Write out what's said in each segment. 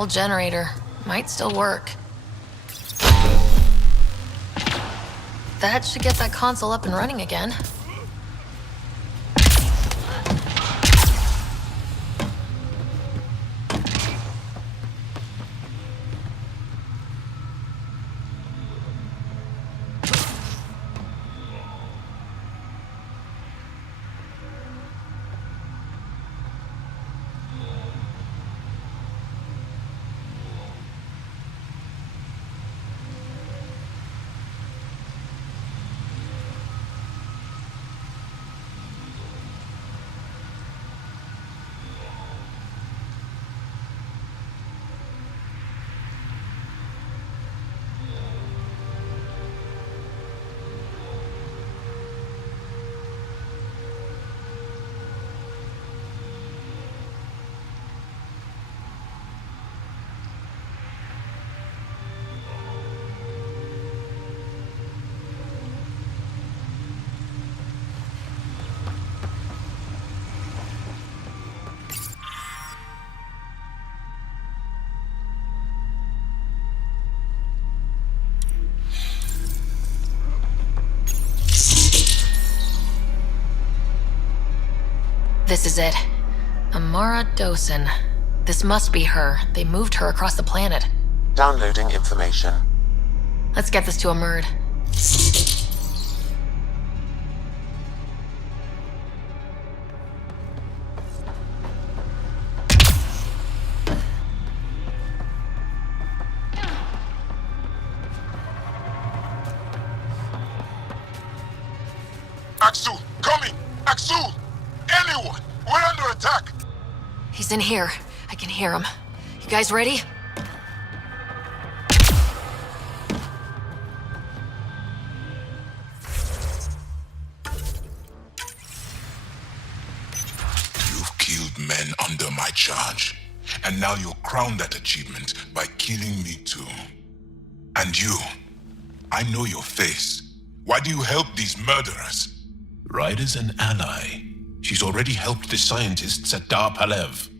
old generator. Might still work. That should get that console up and running again. This is it. Amara Dosen. This must be her. They moved her across the planet. Downloading information. Let's get this to a Murd. Axel, coming! Axel! Anyone! We're under attack! He's in here. I can hear him. You guys ready? You've killed men under my charge. And now you'll crown that achievement by killing me too. And you, I know your face. Why do you help these murderers? Ryder's an ally. She's already helped the scientists at Dar Palev.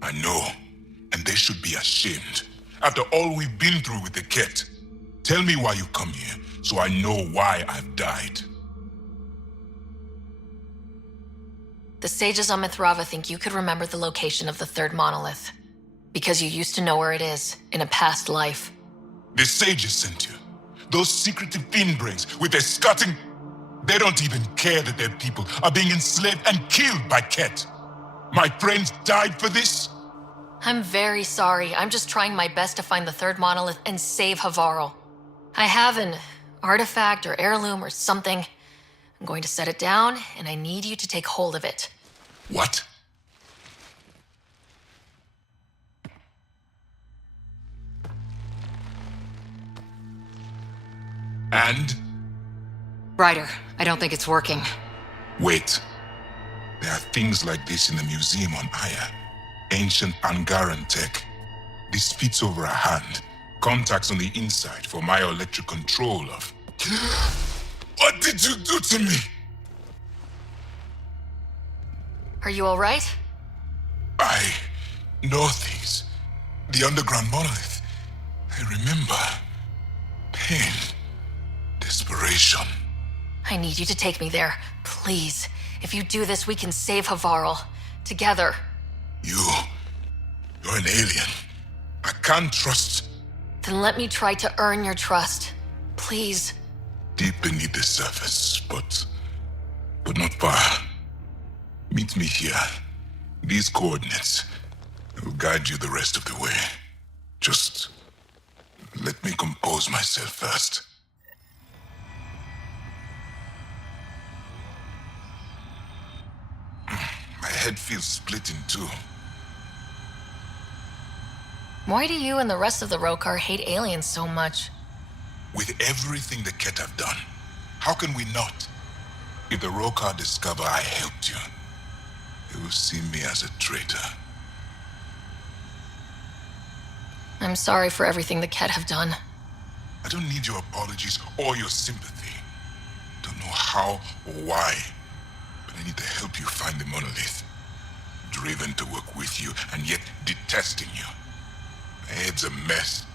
I know, and they should be ashamed. After all we've been through with the Ket. Tell me why you come here, so I know why I've died. The sages on Mithrava think you could remember the location of the third monolith. Because you used to know where it is, in a past life. The sages sent you. Those secretive fiend brains with their scutting... They don't even care that their people are being enslaved and killed by Ket. My friends died for this? I'm very sorry. I'm just trying my best to find the third monolith and save Havarl. I have an artifact or heirloom or something. I'm going to set it down, and I need you to take hold of it. What? And? Ryder, I don't think it's working. Wait. There are things like this in the museum on Aya. Ancient Angaran tech. This fits over a hand. Contacts on the inside for myoelectric control of... What did you do to me? Are you all right? I know things. The underground monolith. I remember. Pain. Desperation. I need you to take me there, please. If you do this, we can save Havarl. Together. You're an alien. I can't trust... Then let me try to earn your trust. Please. Deep beneath the surface, but not far. Meet me here. These coordinates. I will guide you the rest of the way. Just let me compose myself first. My head feels split in two. Why do you and the rest of the Rokar hate aliens so much? With everything the Ket have done, how can we not? If the Rokar discover I helped you, they will see me as a traitor. I'm sorry for everything the Ket have done. I don't need your apologies or your sympathy. Don't know how or why, but I need to help you find the monolith. Driven to work with you and yet detesting you. My head's a mess.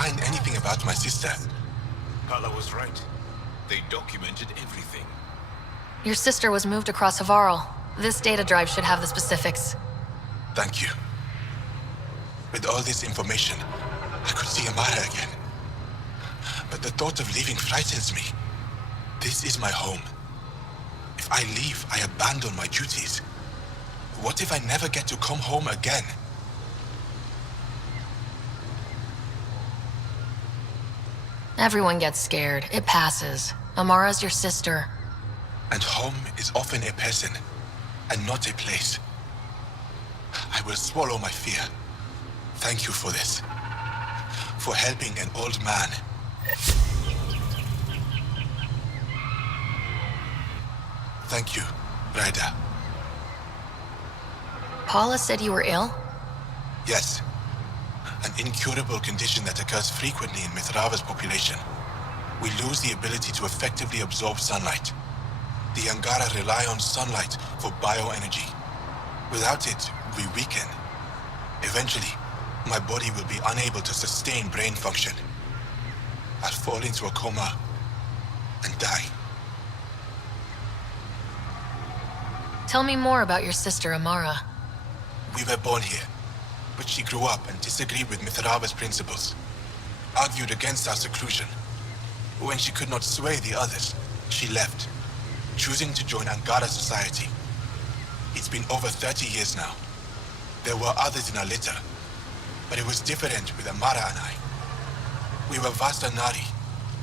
find anything about my sister. Carla was right. They documented everything. Your sister was moved across Havarl. This data drive should have the specifics. Thank you. With all this information, I could see Amara again. But the thought of leaving frightens me. This is my home. If I leave, I abandon my duties. What if I never get to come home again? Everyone gets scared. It passes. Amara's your sister. And home is often a person, and not a place. I will swallow my fear. Thank you for this. For helping an old man. Thank you, Ryder. Paula said you were ill? Yes. An incurable condition that occurs frequently in Mithrava's population. We lose the ability to effectively absorb sunlight. The Angara rely on sunlight for bioenergy. Without it, we weaken. Eventually, my body will be unable to sustain brain function. I'll fall into a coma and die. Tell me more about your sister, Amara. We were born here, but she grew up and disagreed with Mithrava's principles. Argued against our seclusion. When she could not sway the others, she left, choosing to join Angara society. It's been over 30 years now. There were others in our litter, but it was different with Amara and I. We were Vasta Nari,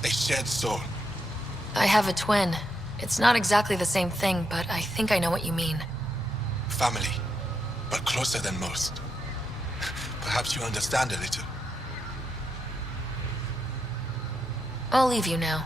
a shared soul. I have a twin. It's not exactly the same thing, but I think I know what you mean. Family, but closer than most. Perhaps you understand a little. I'll leave you now.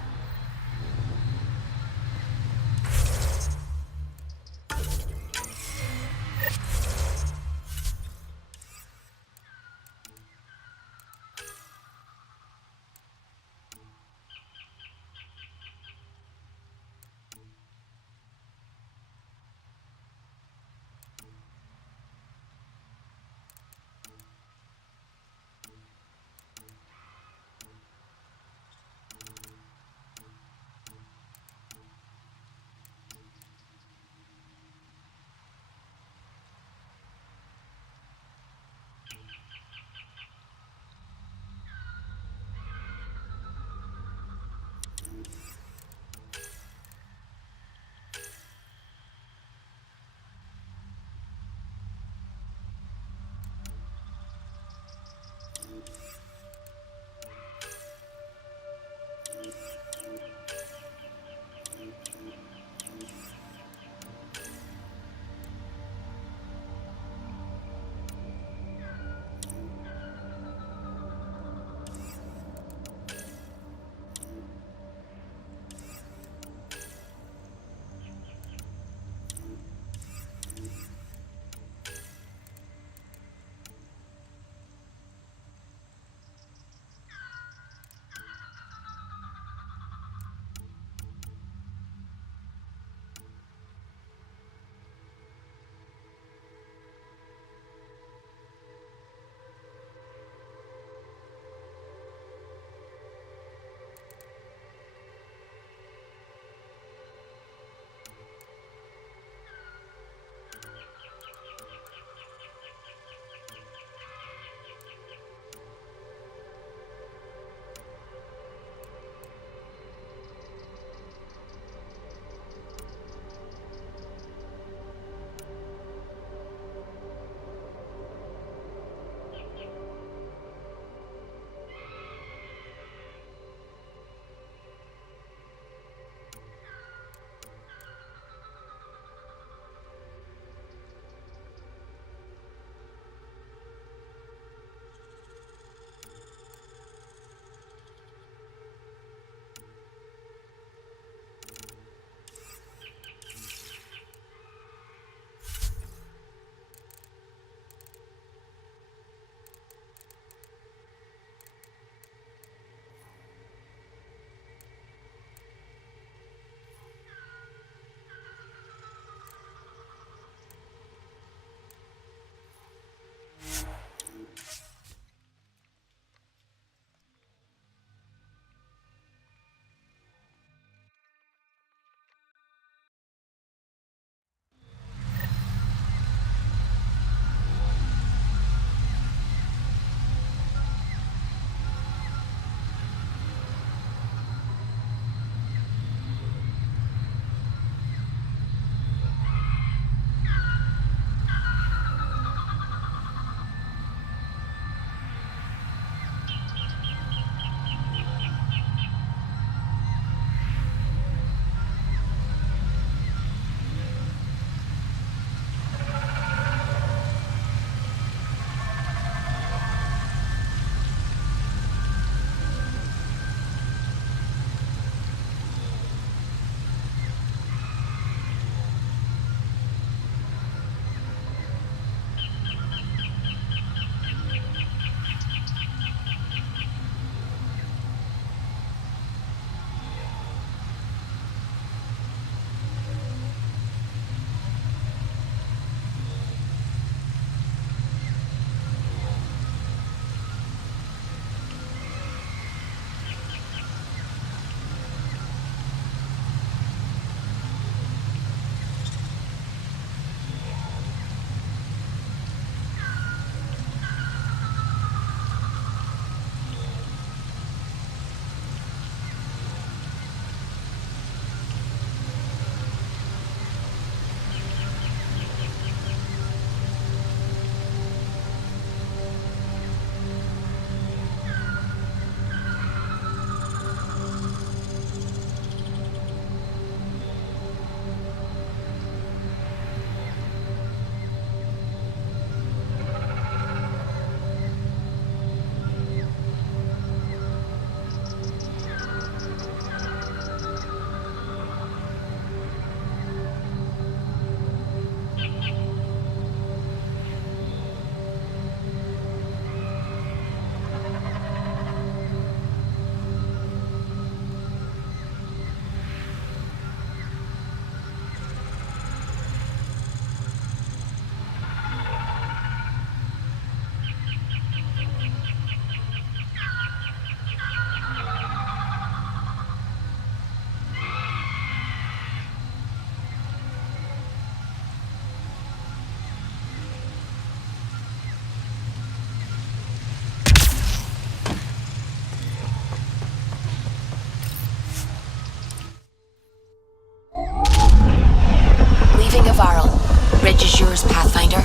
yours, Pathfinder.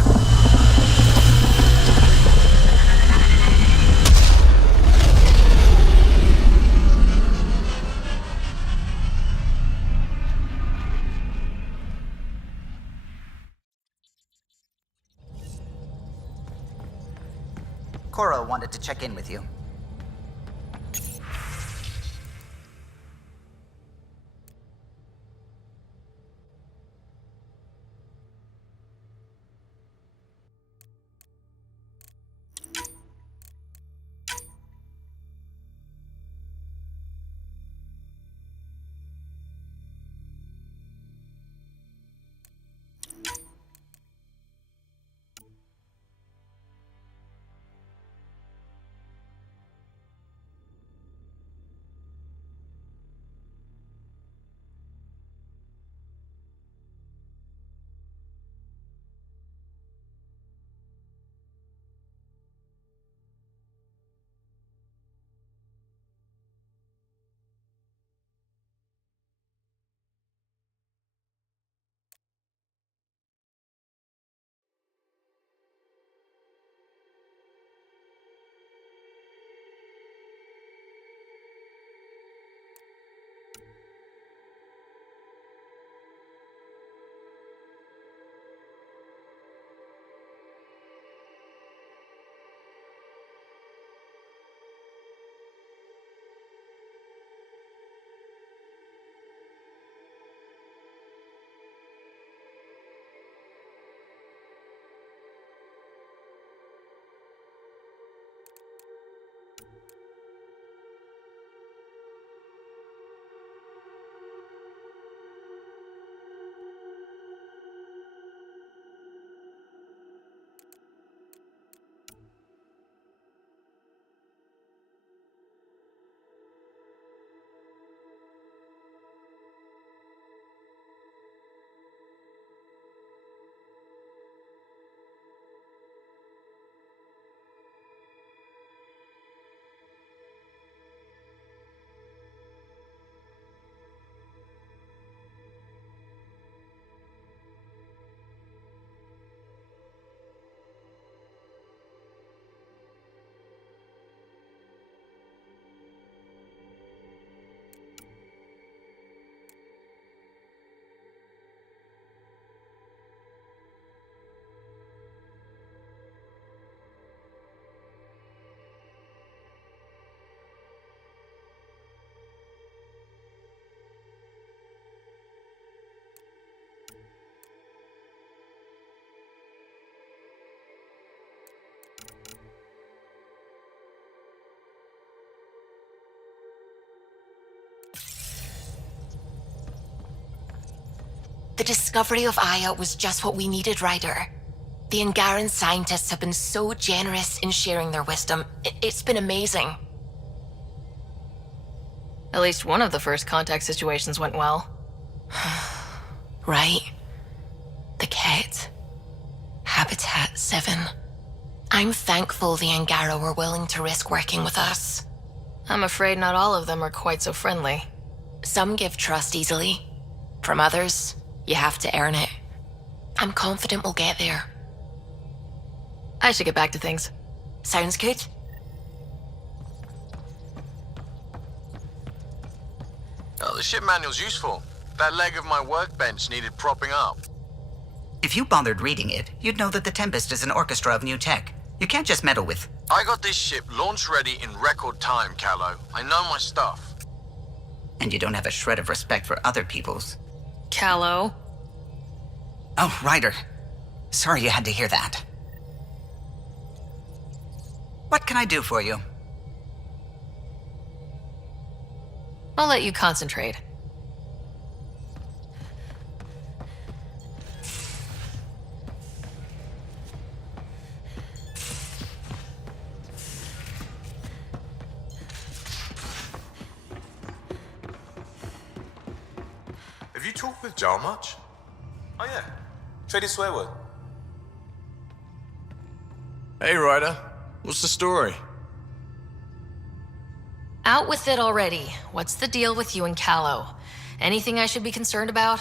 Cora wanted to check in with you. The discovery of Aya was just what we needed, Ryder. The Angaran scientists have been so generous in sharing their wisdom. It's been amazing. At least one of the first contact situations went well. Right? The Ket. Habitat 7. I'm thankful the Angara were willing to risk working with us. I'm afraid not all of them are quite so friendly. Some give trust easily. From others, you have to earn it. I'm confident we'll get there. I should get back to things. Sounds good? Oh, the ship manual's useful. That leg of my workbench needed propping up. If you bothered reading it, you'd know that the Tempest is an orchestra of new tech. You can't just meddle with... I got this ship launch ready in record time, Callow. I know my stuff. And you don't have a shred of respect for other people's. Callow. Oh, Ryder. Sorry you had to hear that. What can I do for you? I'll let you concentrate. Have you talked with Jar much? Oh yeah, traded swear word. Hey, Ryder. What's the story? Out with it already. What's the deal with you and Callow? Anything I should be concerned about?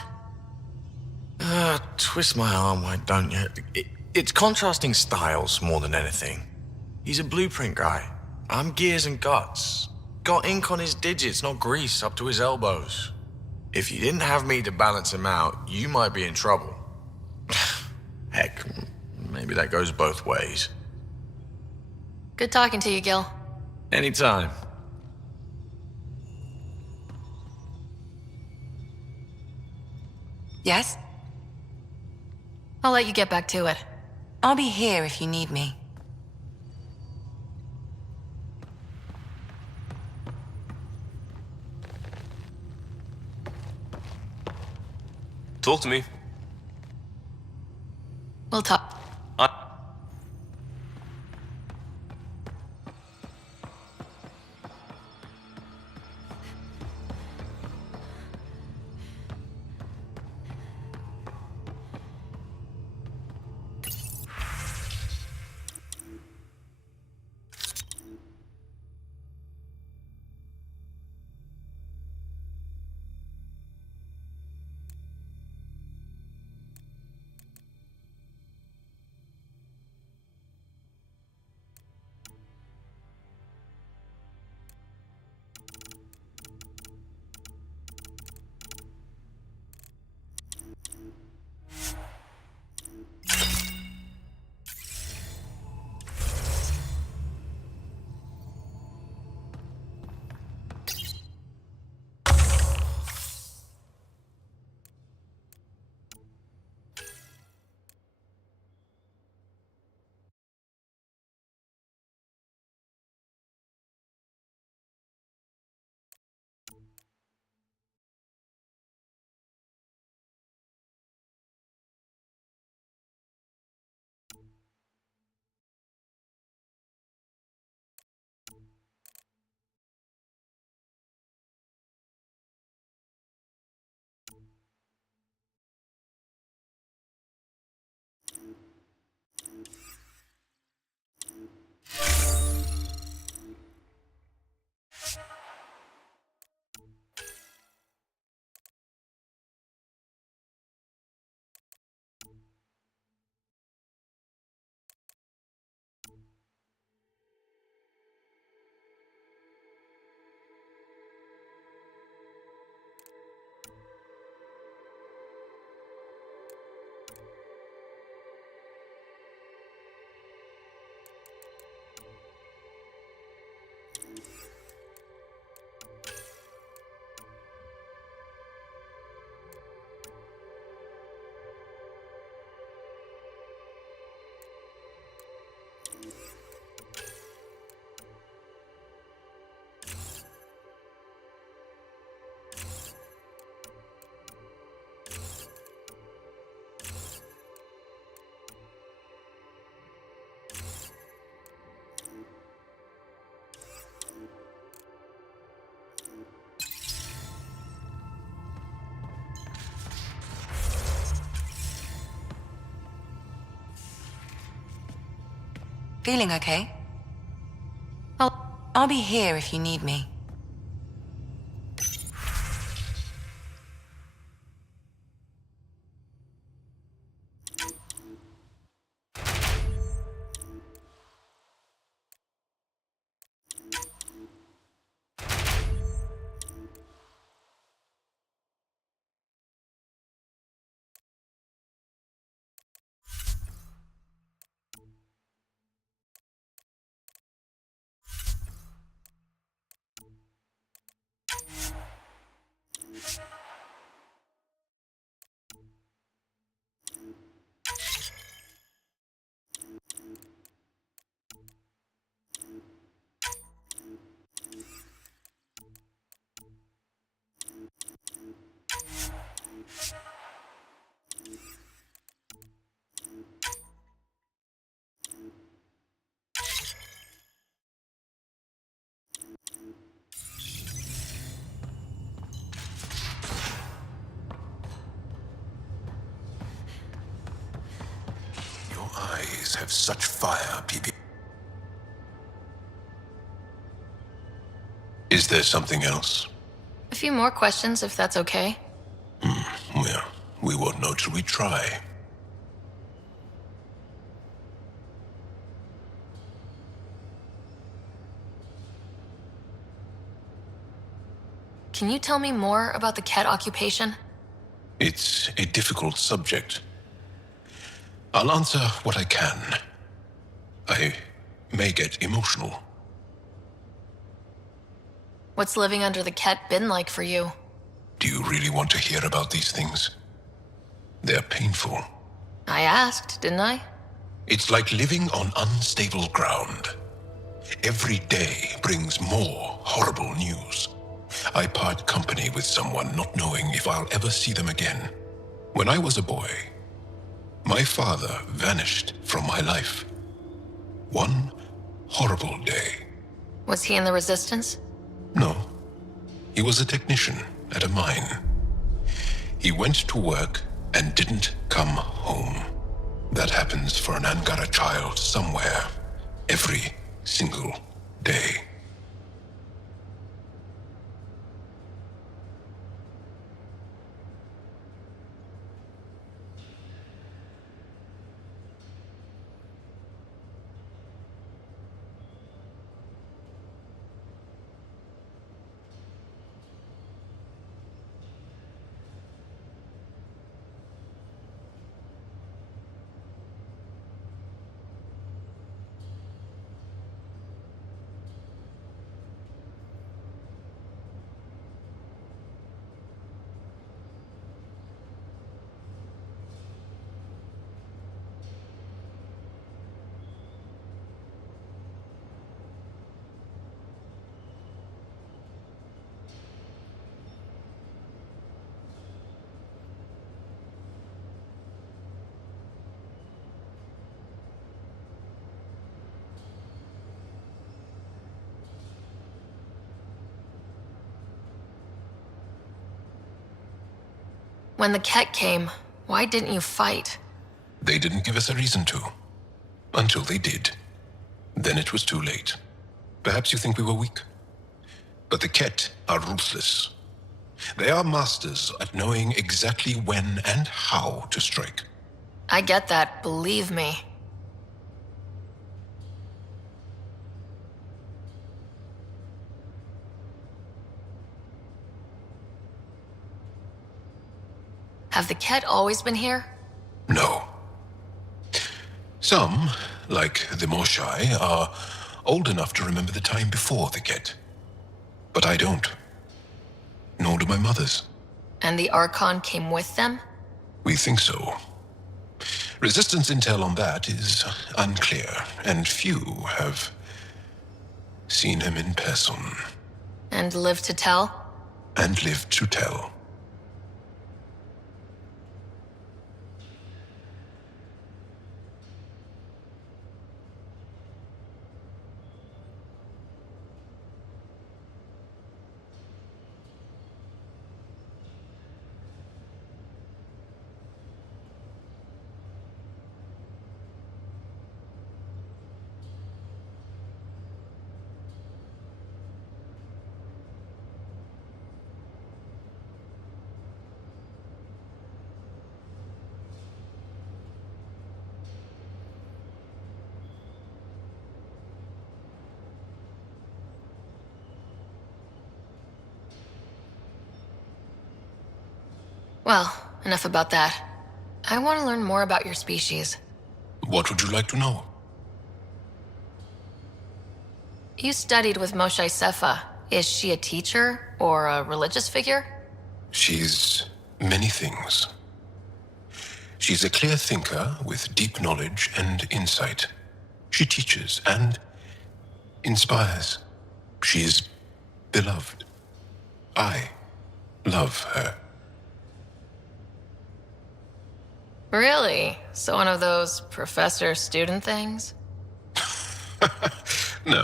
Twist my arm, why don't you? It's contrasting styles more than anything. He's a blueprint guy. I'm gears and guts. Got ink on his digits, not grease up to his elbows. If you didn't have me to balance him out, you might be in trouble. Heck, maybe that goes both ways. Good talking to you, Gil. Anytime. Yes? I'll let you get back to it. I'll be here if you need me. Talk to me. We'll talk. Feeling okay? I'll be here if you need me. Your eyes have such fire, PP. Is there something else? A few more questions, if that's okay. Well, We won't know till we try. Can you tell me more about the Ket occupation? It's a difficult subject. I'll answer what I can. I may get emotional. What's living under the Ket been like for you? Do you really want to hear about these things? They're painful. I asked, didn't I? It's like living on unstable ground. Every day brings more horrible news. I part company with someone not knowing if I'll ever see them again. When I was a boy, my father vanished from my life. One horrible day. Was he in the Resistance? No. He was a technician at a mine. He went to work and didn't come home. That happens for an Angara child somewhere, every single day. When the Ket came, why didn't you fight? They didn't give us a reason to. Until they did. Then it was too late. Perhaps you think we were weak. But the Ket are ruthless. They are masters at knowing exactly when and how to strike. I get that, believe me. Have the Ket always been here? No. Some, like the Moshai, are old enough to remember the time before the Ket. But I don't. Nor do my mothers. And the Archon came with them? We think so. Resistance intel on that is unclear, and few have seen him in person. And lived to tell? And lived to tell. Well, enough about that. I want to learn more about your species. What would you like to know? You studied with Moshe Sefa. Is she a teacher or a religious figure? She's many things. She's a clear thinker with deep knowledge and insight. She teaches and inspires. She is beloved. I love her. Really? So one of those professor-student things? No,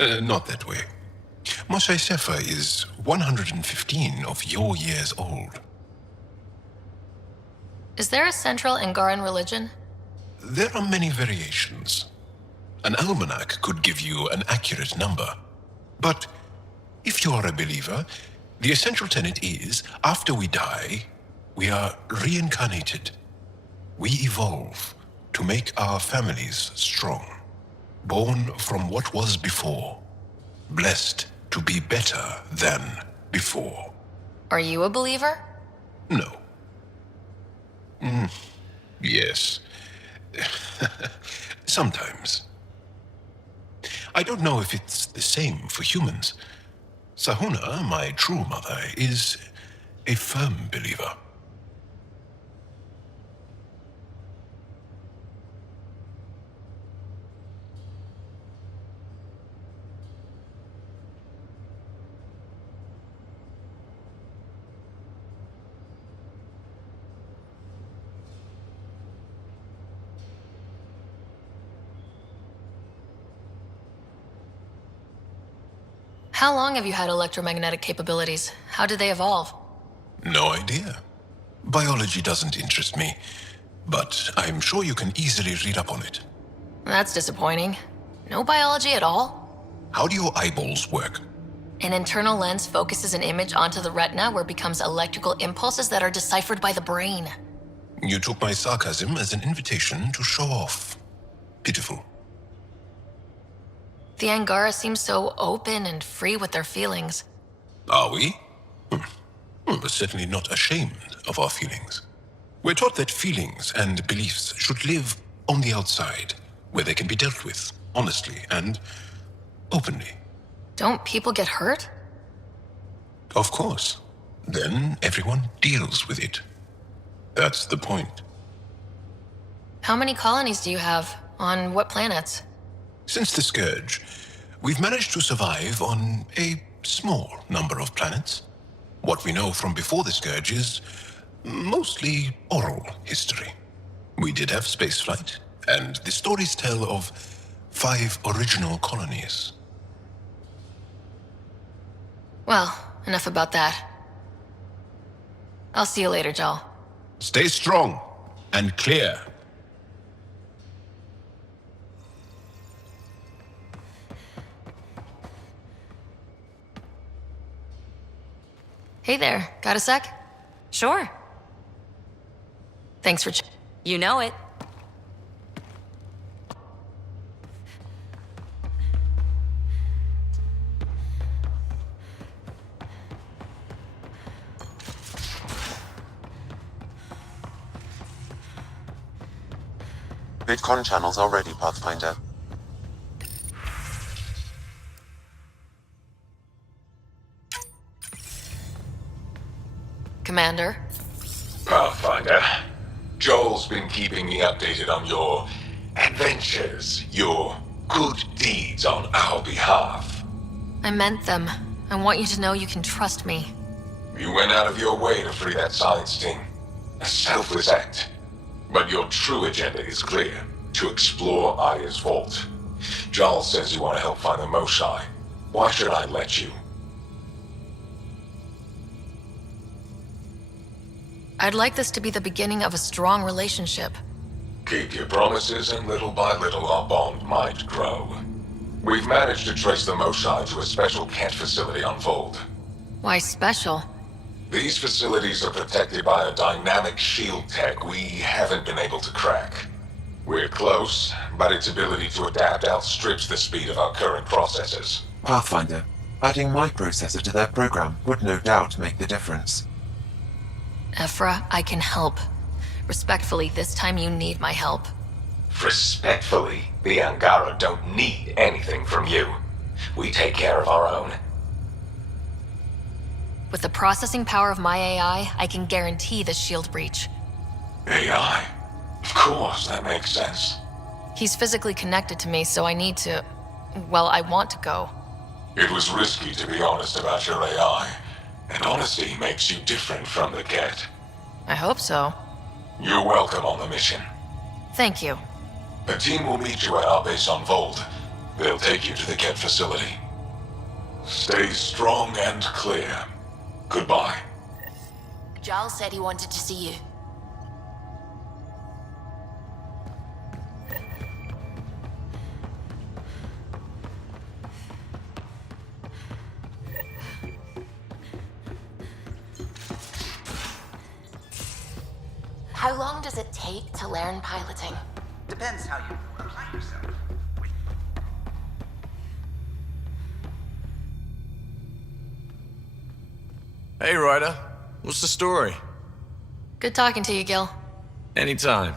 not that way. Moshe Sefa is 115 of your years old. Is there a central Angaran religion? There are many variations. An almanac could give you an accurate number. But if you are a believer, the essential tenet is, after we die, We are reincarnated. We evolve to make our families strong. Born from what was before. Blessed to be better than before. Are you a believer? No. Yes. Sometimes. I don't know if it's the same for humans. Sahuna, my true mother, is a firm believer. How long have you had electromagnetic capabilities? How did they evolve? No idea. Biology doesn't interest me, but I'm sure you can easily read up on it. That's disappointing. No biology at all? How do your eyeballs work? An internal lens focuses an image onto the retina where it becomes electrical impulses that are deciphered by the brain. You took my sarcasm as an invitation to show off. Pitiful. The Angara seem so open and free with their feelings. Are we? We're certainly not ashamed of our feelings. We're taught that feelings and beliefs should live on the outside, where they can be dealt with, honestly and openly. Don't people get hurt? Of course. Then everyone deals with it. That's the point. How many colonies do you have? On what planets? Since the Scourge, we've managed to survive on a small number of planets. What we know from before the Scourge is mostly oral history. We did have spaceflight, and the stories tell of 5 original colonies. Well, enough about that. I'll see you later, Jal. Stay strong and clear. Hey there, got a sec? Sure. Thanks for You know it. VidCon channels are ready, Pathfinder. Commander. Pathfinder, Joel's been keeping me updated on your adventures, your good deeds on our behalf. I meant them. I want you to know you can trust me. You went out of your way to free that science team. A selfless act. But your true agenda is clear. To explore Aya's vault. Joel says you want to help find the Mosai. Why should I let you? I'd like this to be the beginning of a strong relationship. Keep your promises, and little by little our bond might grow. We've managed to trace the Mosai to a special cat facility on Vold. Why special? These facilities are protected by a dynamic shield tech we haven't been able to crack. We're close, but its ability to adapt outstrips the speed of our current processors. Pathfinder, adding my processor to their program would no doubt make the difference. Ephra, I can help. Respectfully, this time you need my help. Respectfully, the Angara don't need anything from you. We take care of our own. With the processing power of my AI, I can guarantee the shield breach. AI? Of course, that makes sense. He's physically connected to me, so I need to... Well, I want to go. It was risky to be honest about your AI, and honesty makes you different from the cat. I hope so. You're welcome on the mission. Thank you. A team will meet you at our base on Vold. They'll take you to the cat facility. Stay strong and clear. Goodbye. Giles said he wanted to see you. How long does it take to learn piloting? Depends how you apply yourself. Hey, Ryder. What's the story? Good talking to you, Gil. Anytime.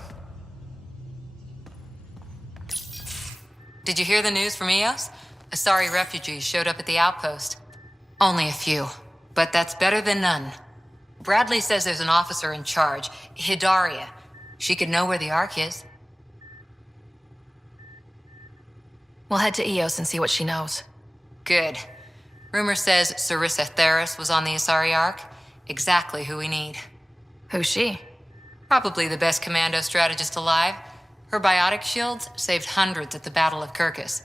Did you hear the news from Eos? Asari refugees showed up at the outpost. Only a few, but that's better than none. Bradley says there's an officer in charge, Hidaria. She could know where the Ark is. We'll head to Eos and see what she knows. Good. Rumor says Sarissa Theris was on the Asari Ark. Exactly who we need. Who's she? Probably the best commando strategist alive. Her biotic shields saved hundreds at the Battle of Kirkus.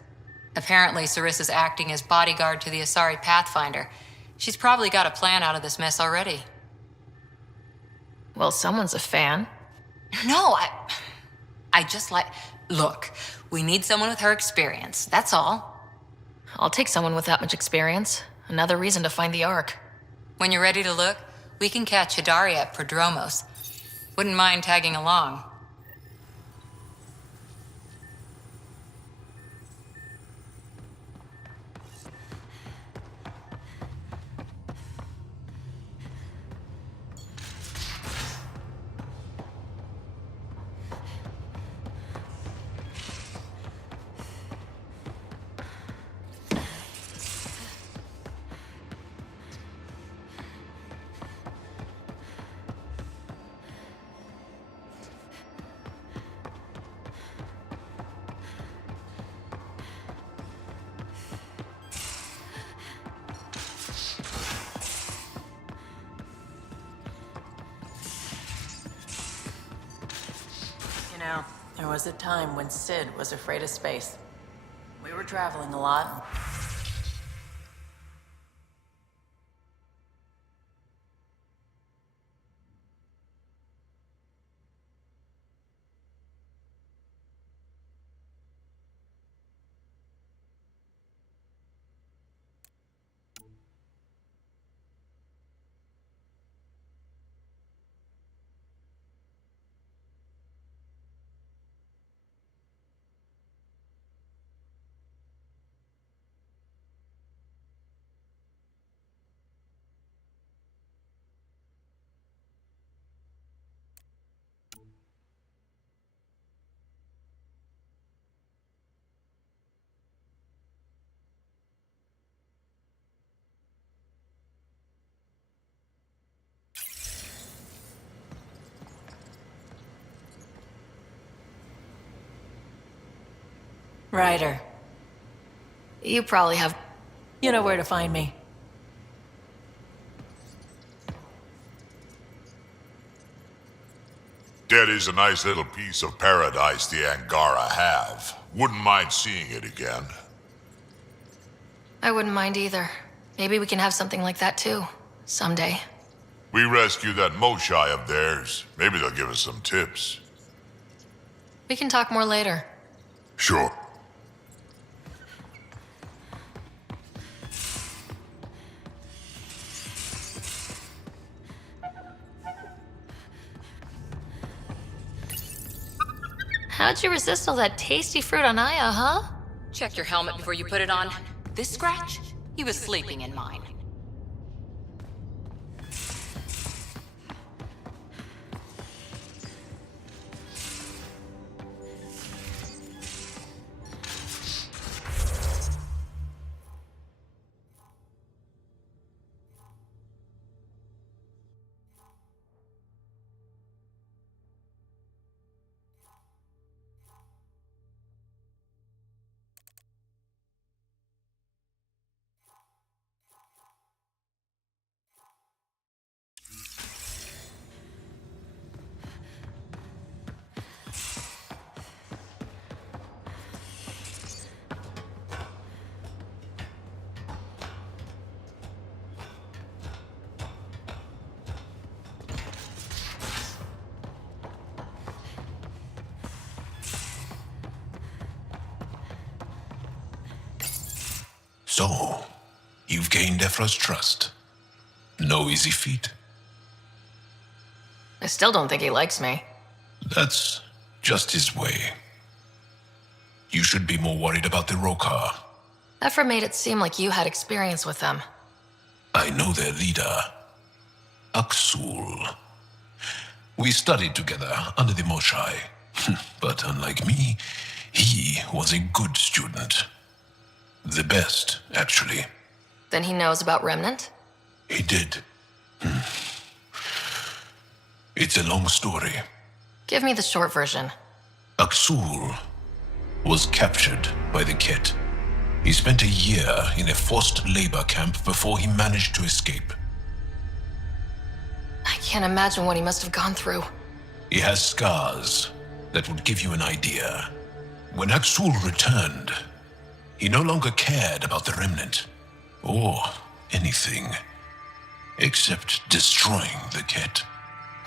Apparently, Sarissa's acting as bodyguard to the Asari Pathfinder. She's probably got a plan out of this mess already. Well, someone's a fan. No, I just like... Look, we need someone with her experience, that's all. I'll take someone with that much experience. Another reason to find the Ark. When you're ready to look, we can catch Hidaria at Prodromos. Wouldn't mind tagging along. There was a time when Sid was afraid of space. We were traveling a lot. Ryder. You probably have... You know where to find me. That is a nice little piece of paradise the Angara have. Wouldn't mind seeing it again. I wouldn't mind either. Maybe we can have something like that too. Someday. We rescue that Moshai of theirs. Maybe they'll give us some tips. We can talk more later. Sure. How'd you resist all that tasty fruit on Aya, huh? Check your helmet before you put it on. This scratch? He was sleeping in mine. So, you've gained Ephra's trust. No easy feat. I still don't think he likes me. That's just his way. You should be more worried about the Rokar. Ephra made it seem like you had experience with them. I know their leader, Aksul. We studied together under the Moshai. But unlike me, he was a good student. The best, actually. Then he knows about Remnant? He did. It's a long story. Give me the short version. Aksul was captured by the Ket. He spent a year in a forced labor camp before he managed to escape. I can't imagine what he must have gone through. He has scars that would give you an idea. When Aksul returned, he no longer cared about the Remnant, or anything, except destroying the Ket.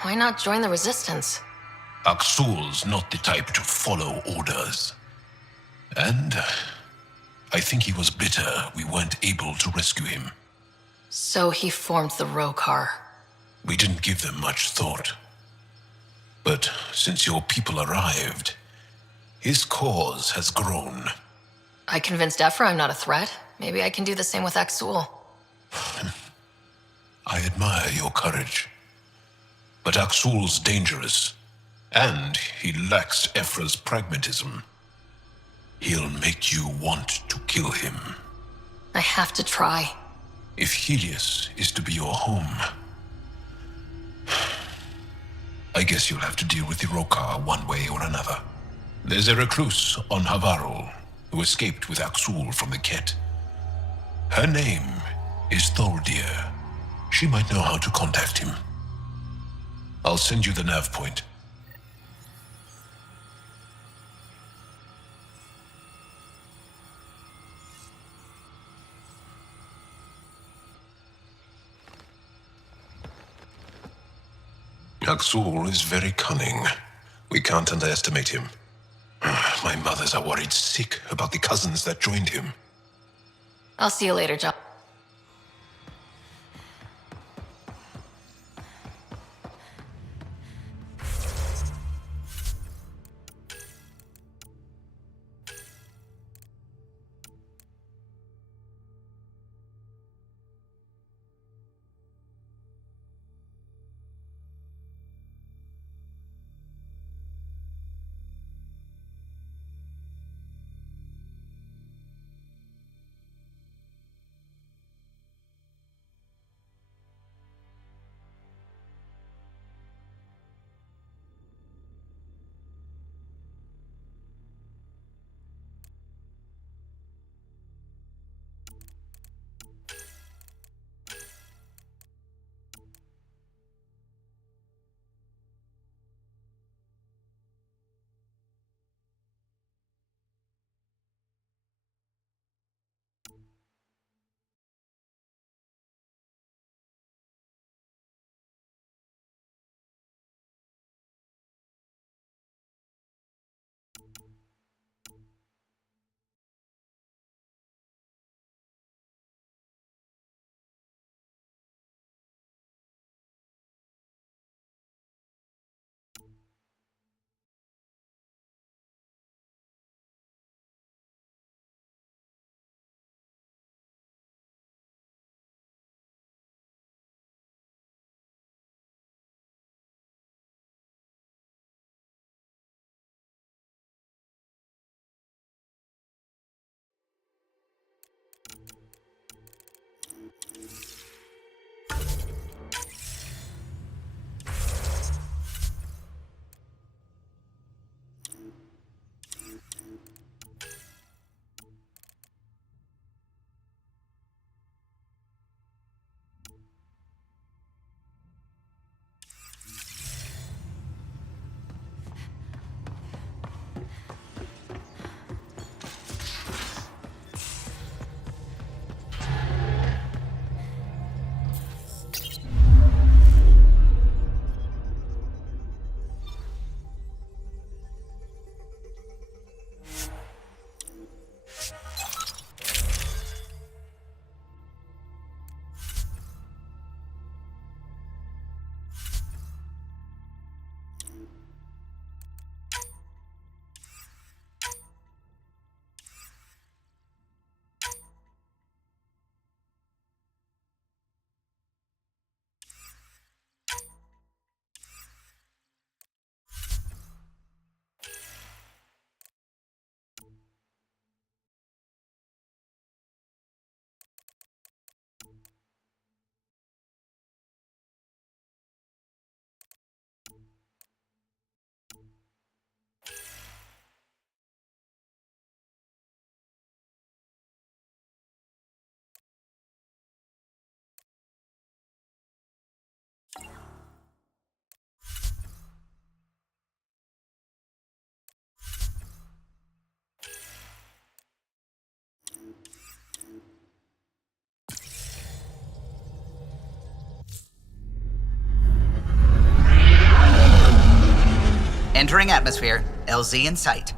Why not join the Resistance? Aksul's not the type to follow orders. And I think he was bitter we weren't able to rescue him. So he formed the Rokar. We didn't give them much thought. But since your people arrived, his cause has grown. I convinced Ephra I'm not a threat. Maybe I can do the same with Aksul. I admire your courage. But Aksul's dangerous, and he lacks Ephra's pragmatism. He'll make you want to kill him. I have to try. If Helios is to be your home, I guess you'll have to deal with the Rokar one way or another. There's a recluse on Havarul who escaped with Aksul from the Ket. Her name is Thordir. She might know how to contact him. I'll send you the nav point. Aksul is very cunning. We can't underestimate him. My mothers are worried sick about the cousins that joined him. I'll see you later, John. Entering atmosphere. LZ in sight.